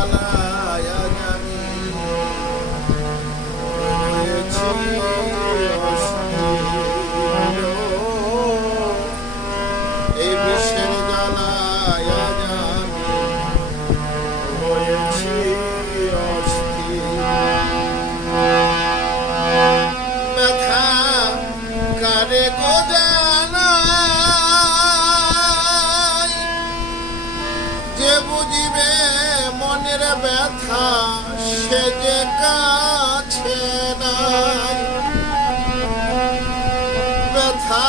জ্বালায় আজ আমি হয়েছি অস্থির। এই বিষের জ্বালায় আজ আমি হয়েছি অস্থির। ব্যথা কারে গো জানাই, যে বুঝিবে মনের ব্যথা সে যে কাছে নাই। ব্যথা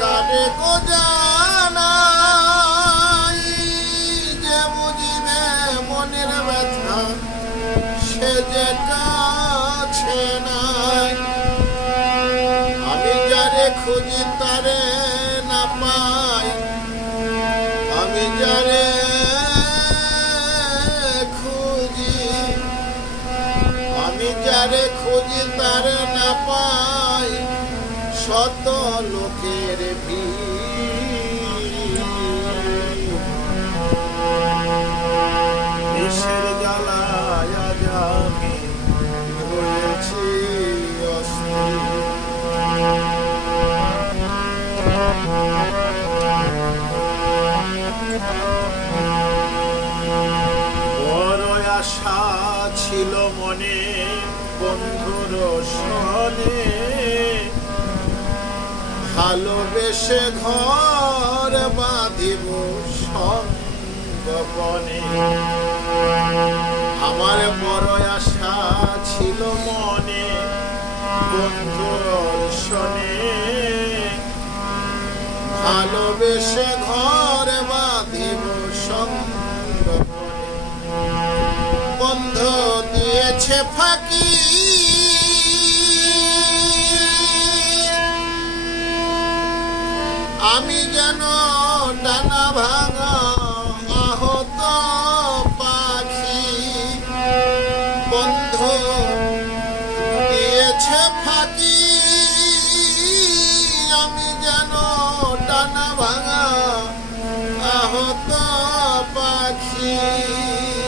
কারে গো জানাই, যে বুঝিবে মনের ব্যথা সে যে কাছে নাই। আমি যারে খুঁজি তারে না পাই, আমি যারে খুঁজি তারে না পাই। শত লোকের ভিড়, বিষের জ্বালায় আজ আমি হয়েছি অস্থির। বড় আশা ছিল মনে বন্ধুর সনে, ভালোবেসে ঘর বাঁধিব সঙ্গপনে। আমার বড় আশা ছিল মনে বন্ধুর সনে, ভালোবেসে ঘর বাঁধিব সঙ্গপনে। বন্ধু দিয়েছে ফাঁকি, আমি যেন ডানা ভাঙা